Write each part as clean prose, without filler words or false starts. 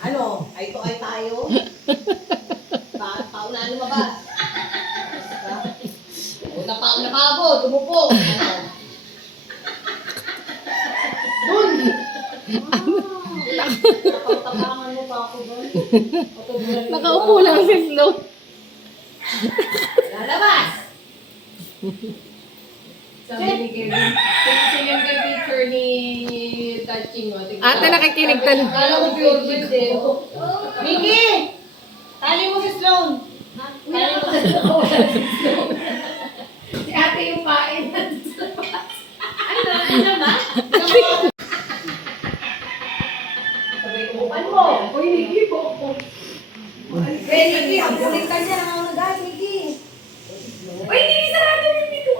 Ano? Ay ito ay tayo? Pauna lumabas. Pauna pagod. Umupo. Dun! Napagtapangan mo pa ako doon. Nakaupo lang si Flo. Lalabas! Sabi ni Kevin, kasi yung picture ni Touching mo. Ate, nakikinig tal. Kala ko pure gold eh. Mickey! Tali mo si Sloan. Tali mo si Sloan. Si ate yung pain. Ano naman? Sabay umupan mo. Uy, Nikki po. Hey, Mickey, ang kulit ka niya. Nakaunagay, Mickey. Uy, hindi sarado yung dito.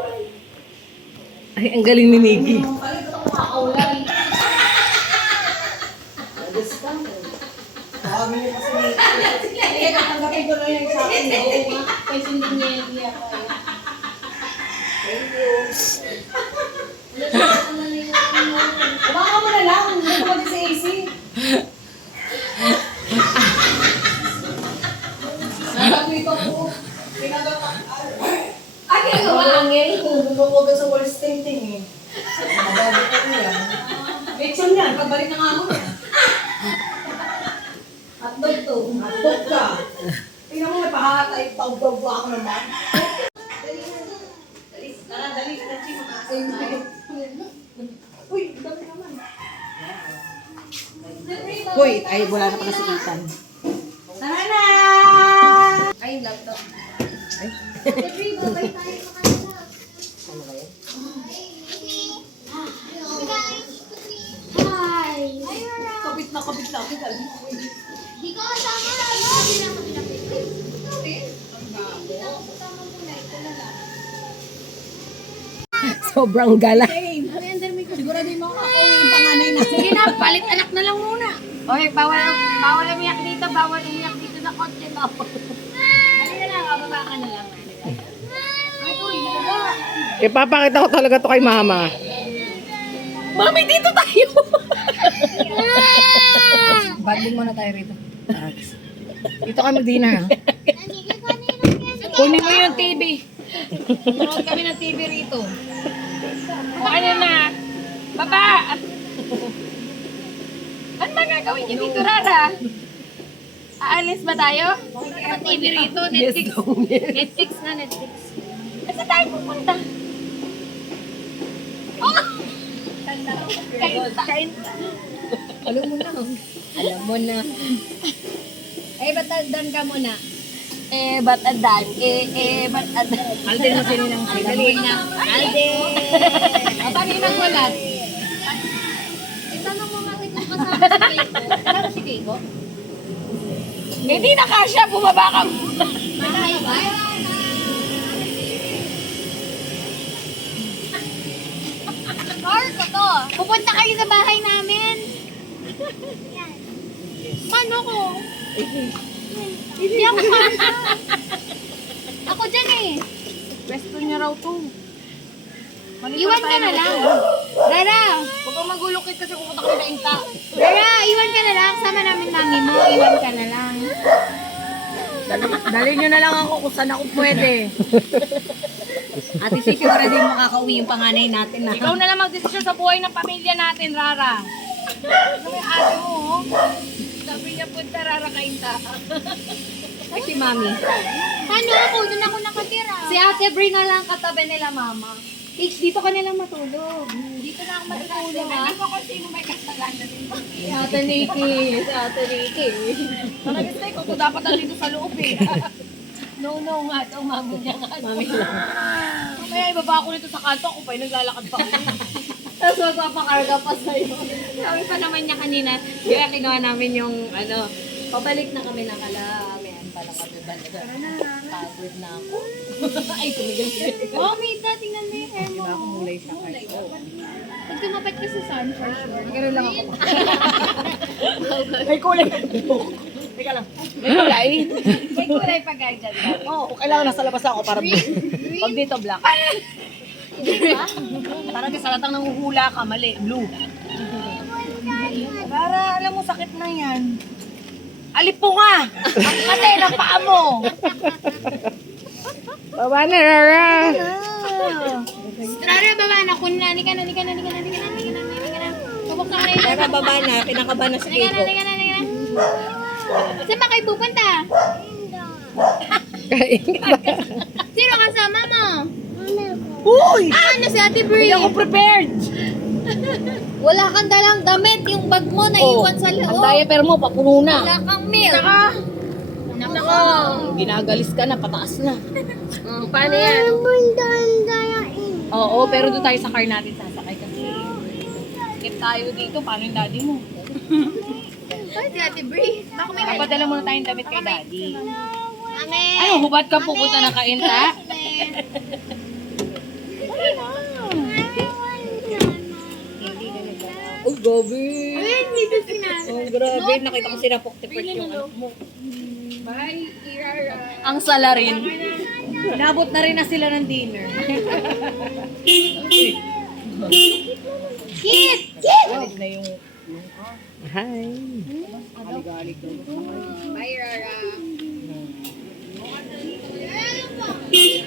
Ay, ang galing ni Nikki. Ang kalit ito kumakaulay. Discount. Sabi niyo kasi Mickey. Sige, katanggapin ko na yung sa akin. Oo nga. Kasi hindi niya yung niya ko. Thank you. Kumaka mo na lang. Hindi ko kasi sa AC. Nagagwito ko. Pinagawa. Ay, ginagawa lang yan. Gumagawa ka sa wall stating eh. Nagabi ko yan. Lechon yan. Pagbalik ng amo yan. Hotdog to. Hotdog ka. Tingnan mo, may pahatay. Pagdog ako naman. Dali na. Dali. Tara, dali. Dali. Makakain tayo. Uy, dami naman. Hoy, ay wala na pala si Ethan. Tara na! Ay, laptop. Ano ba yan? Kapit na kapit na. Di ko kasama. Hindi na ako pinapit. Sobrang gala. Siguro di mo kakauwi yung panganay na. Sige na, palit anak na lang muna. Okay, bawal umiyak dito, bawal umiyak dito sa kotse mo. Ano na lang, bababa ka na lang. Ay, uy, baba. Ipapakita ko talaga to kay Mama. Mami, dito tayo! Banding muna tayo rito. Dito kami dinner, ha? Kunin mo yung TV. Manood kami ng TV rito. Ano na? Baba! Ano ba gagawin niyo dito, Rara? Aalis ba tayo? Ano TV rito? Netflix. Netflix na, Netflix. Saan tayo pupunta? Oh! Kainta. Alam mo na. Alam mo na. Eh, ba't adan ka muna? Eh, ba't adan? Ba't adan? Alden mo sino ng Dali na. Alden! Paano yung nagwalat? Itanong mo nga kung kasama si Keiko. Kasama si Keiko? Hindi na kasya, bumaba ka. Mahay ba? Car ko to. Pupunta kayo sa bahay namin. Yan. Paano ko? Hindi ako kasya. Ako dyan eh. Pwesto niya raw to. Iwan ka na lang. Rara, Huwag kang magulukit kasi pupunta kami na inta. Rara, iwan ka na lang. Sama namin mami mo. Iwan ka na lang. Dali nyo na lang ako kung saan ako pwede. Ate Sisi, para din makakauwi yung panganay natin na. Ikaw na lang magdesisyon sa buhay ng pamilya natin, Rara. Ano yung ate mo, oh? Sabi niya, punta Rara kainta. Ay, si Mami. Paano ako? Doon ako nakatira. Si Ate Bri na lang katabi nila, Mama. H, dito ka nilang matulog. Dito na ako matutulog ha. Hindi ko kung sino may kasalanan dito. Si Ate Nikki. Si Ate Nikki. Parang gusto ko kung dapat nandito sa loob eh. No, nga ito, mami niya nga. Mami lang. Mamaya ibaba ako nito sa kanto, ako pa yung naglalakad pa ako. Tapos magpapakarga pa sa'yo. Sabi pa naman niya kanina, kaya kinuha namin yung ano, Pabalik na kami ng Ayan pala kami banda. Pagod na ako. Ay, tumigil. Oh, Mita, tingnan mo yung hair mo. Diba kulay siya? Pag tumapat ka sa sun, for sure. Ganun lang ako. May kulay. Teka lang. May kulay. May kulay pa guys dyan. Oo, kailangan nasa labas ako para pag dito black. Parang sa latang nanguhula ka, mali, blue. Para alam mo, sakit na yan. Alipo nga! Ang katay ng paa mo! Baba na, Rara. Rara, baba na. Kunin na. Halika na. Subok na kayo. Tara, baba na. Kinakaba na si Halika Kiko. na. Saan ba kayo pupunta? Kain ka. Sino kasama mo? Uy! Ano si Ate Brie? Hindi ako prepared! Wala kang dalang damit. Yung bag mo naiwan sa loob. Ang diaper mo, papuno na. Wala kang milk. Nako. Ginagalis ka na, pataas na. Paano yan? Oo, pero doon tayo sa car natin sasakay kasi. Skip tayo dito, paano yung daddy mo? Ay, si Ate Brie. Baka may Papadala muna tayong damit kay daddy. Mami. Ano, hubad ka pupunta na kainta? Oh, gabi. Ay, dito si Nana. Oh, grabe. Nakita ko sinapok-tipot yung ano mo. Bye, Irara. Ang sala rin. Inabot na rin na sila ng dinner. Kit! Alit na yung Hi. aligalig daw. Bye, Irara. Kit,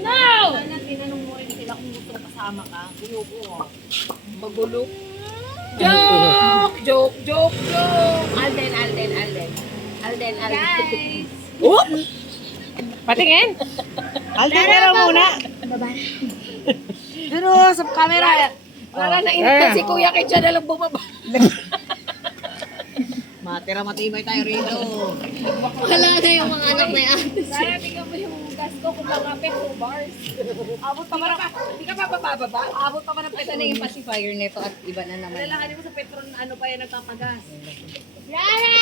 no! Sana tinanong mo rin sila kung gusto kasama ka. Ayoko. Magulo. Joke. Alden. Guys. Oh! Patingin. Alden ka lang muna. Pero sa camera. Wala na Rara. si Kuya kay na lang bumaba. Matibay tayo rito. Wala na yung mga anak na yan. Sana tingnan mo yung gas ko kung mga 2 bars. Abot pa ba? Hindi ka pa bababa? Abot pa ba ng ito na yung pacifier nito at iba na naman. Lalakanin mo sa Petron ano pa yan nagpapagas. Rara!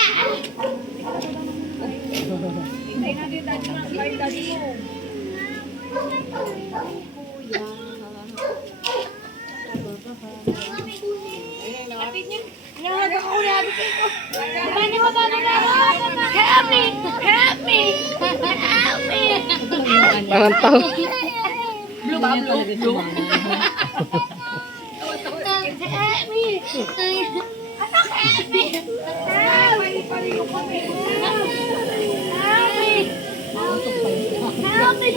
Hintay natin yung daddy mo. Hintay yung daddy mo. Nahaga ko na abot ko. Baba. Help me! Parang tao. Blue ba? Blue? Help me! Anak, help me! Help me!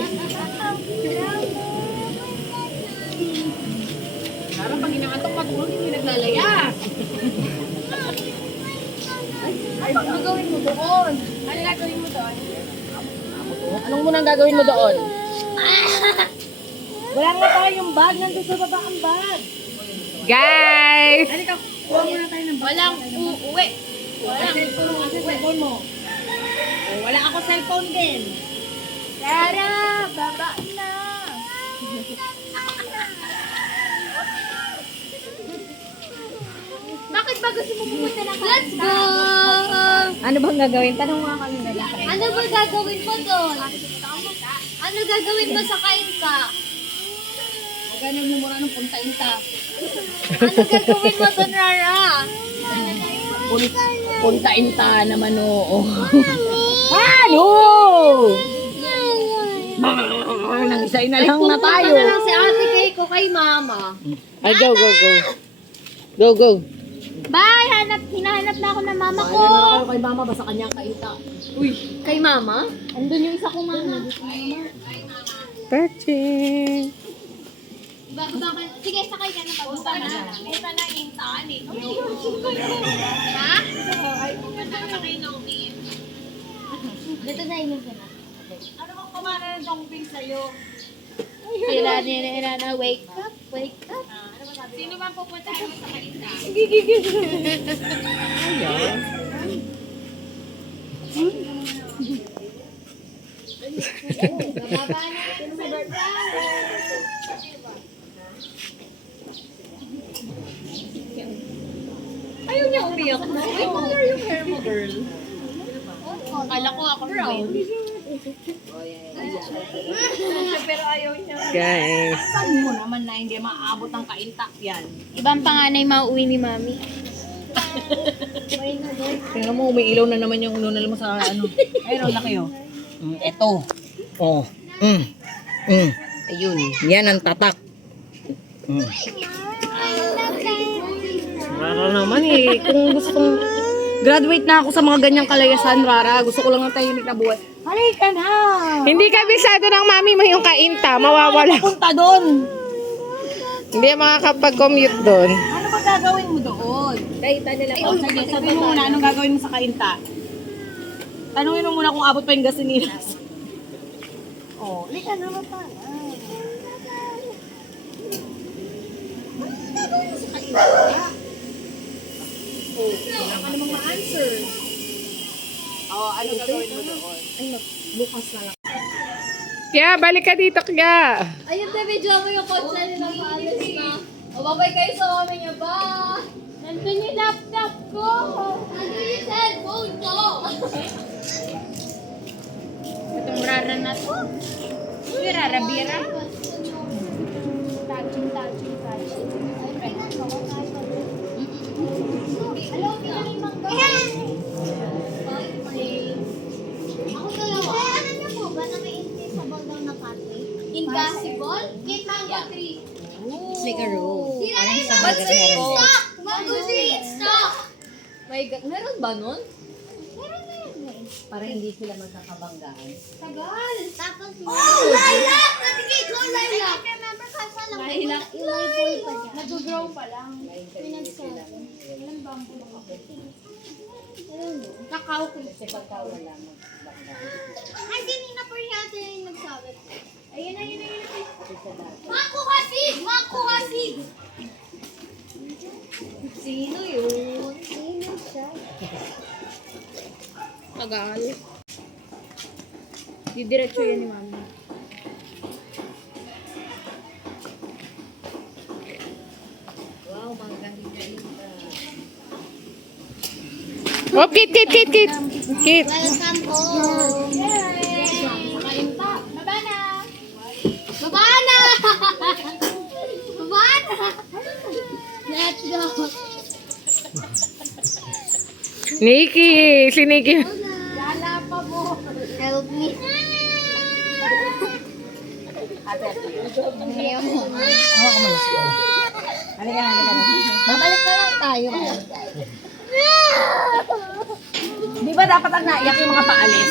Parang pag inaantok matulog, hindi naglalayas. Ano gagawin mo doon? Ano gagawin mo doon? Anong munang gagawin mo doon? Wala nga tayong bag. Nandun sa baba ang bag. Guys. Halika, kuha muna tayo ng bag. Walang uuwi. Walang cellphone mo. Oh, wala ako cellphone din. Rara, baba na. Bakit ba gusto mo pumunta ng kainta? Let's go! Ano bang gagawin? Tanong mga kami na lang. Ano ba gagawin mo doon? Ano gagawin mo sa kainta? Ganun mo muna nung punta-inta. Ano gagawin mo doon, Rara? Punta-inta naman, oo. Ano? Nang isay na lang na tayo. Pumunta na lang si ate Keiko kay mama. Ay, go. Go. Bye! Hinahanap na ako ng mama ko. Kaya na kayo kay mama, basta kanyang kainta. Uy, kay mama? Andun yung isa kong mama. Touching. Sige, sakay ka na. Punta na. Punta na yung tani. Ha? Ay, pumunta na kay Nomi. Dito na inyo na. Ano bang pamana ng dongping sa'yo? Nila, wake up. Sino bang pupuntahan mo sa kainta? Bababa na lang sa Ayaw niya umiyak na. Ay, color yung hair mo, girl. Kala ko ako brown. Pero ayaw niya. Guys. Saan mo naman na hindi maaabot ang kainta yan? Ibang panganay mauwi ni mami. Tingnan mo, umiilaw na naman yung ununal mo sa ano. Ayun, laki oh. Eto. Oh. Ayun. Yan ang tatak. Rara naman eh. Kung gustong graduate na ako sa mga ganyang kalayasan, Rara. Gusto ko lang ng tahimik na buhay. Halika na! Hindi kabisado ng mami mo yung kainta. Mawawala. Punta doon. Hindi makakapag-commute doon. Ano ba gagawin mo doon? Kainta nila. Oh, sige, sabihin mo muna, anong gagawin mo sa kainta? Tanungin mo muna kung abot pa yung gasinilas. Oh, lika na ba pala? Anong gagawin mo sa kainta? Oh, wala ka namang ma-answer. Oh, anong gagawin mo doon? Ay, bukas na lang. Kaya, balik ka dito, Kaya. Ayun, video mo yung kotse nila paalis na. O, babay kayo sa mami niya ba? Nandun yung laptop ko. Nandun yung cellphone ko. Itong rara na to. Uy, rara bira. Touching. Hello, pinaling mangga. Ako dalawa. Ano niyo po ba na may invisible daw na pathway? Invisible? Get mango tree. Like a roll. But in stock! Mango tree in stock! My God, meron ba nun? Meron na yun eh. Para hindi sila magkakabanggaan. Tagal! Tapos oh! Lilac! Natigay ko lilac! I remember kasi lang. Lilac. Ilay pa dyan. Nag-grow pa lang. Pinag-seven. Walang bamboo lang ako. Kakao ko. Kasi pagka wala magbanggaan. Ay, kanina po yata yung nagsabi. Ayun na. Kasi sa dati. Mako kasig! Mako kasig! Sino yun? Sino siya? Tagal. Didiretso yan ni mami. Wow, mga galing-galing ka. Oh, Kit. Kit. Welcome home! Yay! Kainta! Baba na! Baba na! Baba na! Let's go! Nikki. Si Nikki. Lala pa mo! Help me! Halika na. Babalik na lang tayo. Di ba dapat ang naiyak yung mga paalis?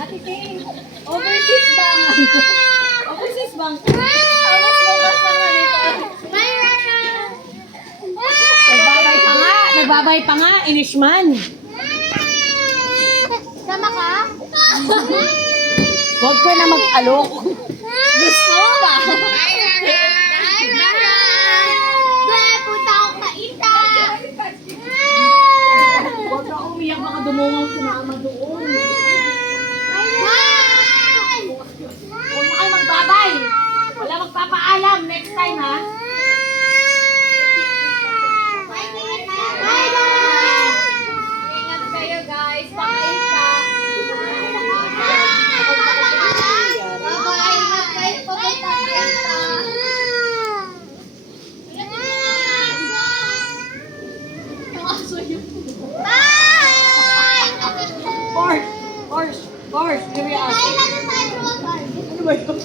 Ate Ting, overseas bang? Overseas bang? Alas lukas naman ito. Nagbabay pa nga, Inishman. Sama ka? Huwag ka na mag-alok. Gusto mo ba? Hi, Rara! Dahil punta ako kainta! Huwag ka umiyak, baka dumungaw si mama doon. Hi! Huwag na kayo magbabay. Wala magpapaalam. Next time, ha? Bye, guys! Ingat kayo guys. Pakainta. Bye-bye! Ingat kayo papunta kainta! Bye! Course. Give me a Kailan na tayo mag-card? Ano ba yun?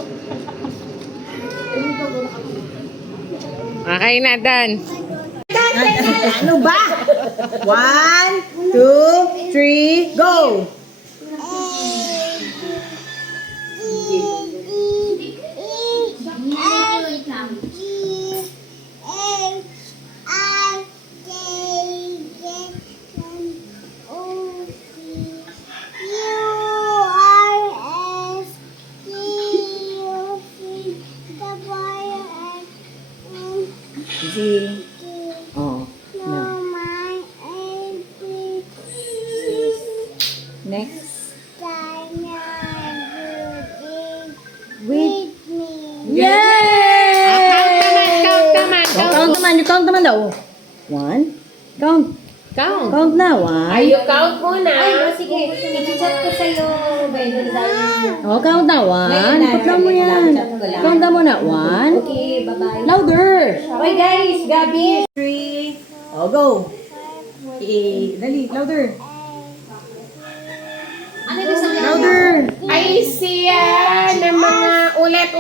Okay na, Dan. Ano ba? 1, 2, 3, go! Easy. Oh, no. Next. With me. Yay! Count naman. You count naman daw. 1. Count. Count na. 1. You count muna. Sige, i-chat ko sa'yo. Oh, count na. 1. Putla mo yan. Count na muna. 1. Okay, bye-bye. Louder. Okay guys, Gabi. 3. Oh, go. Dali, louder. Ano yung sabi? Louder. Ay, siya na mga ulit.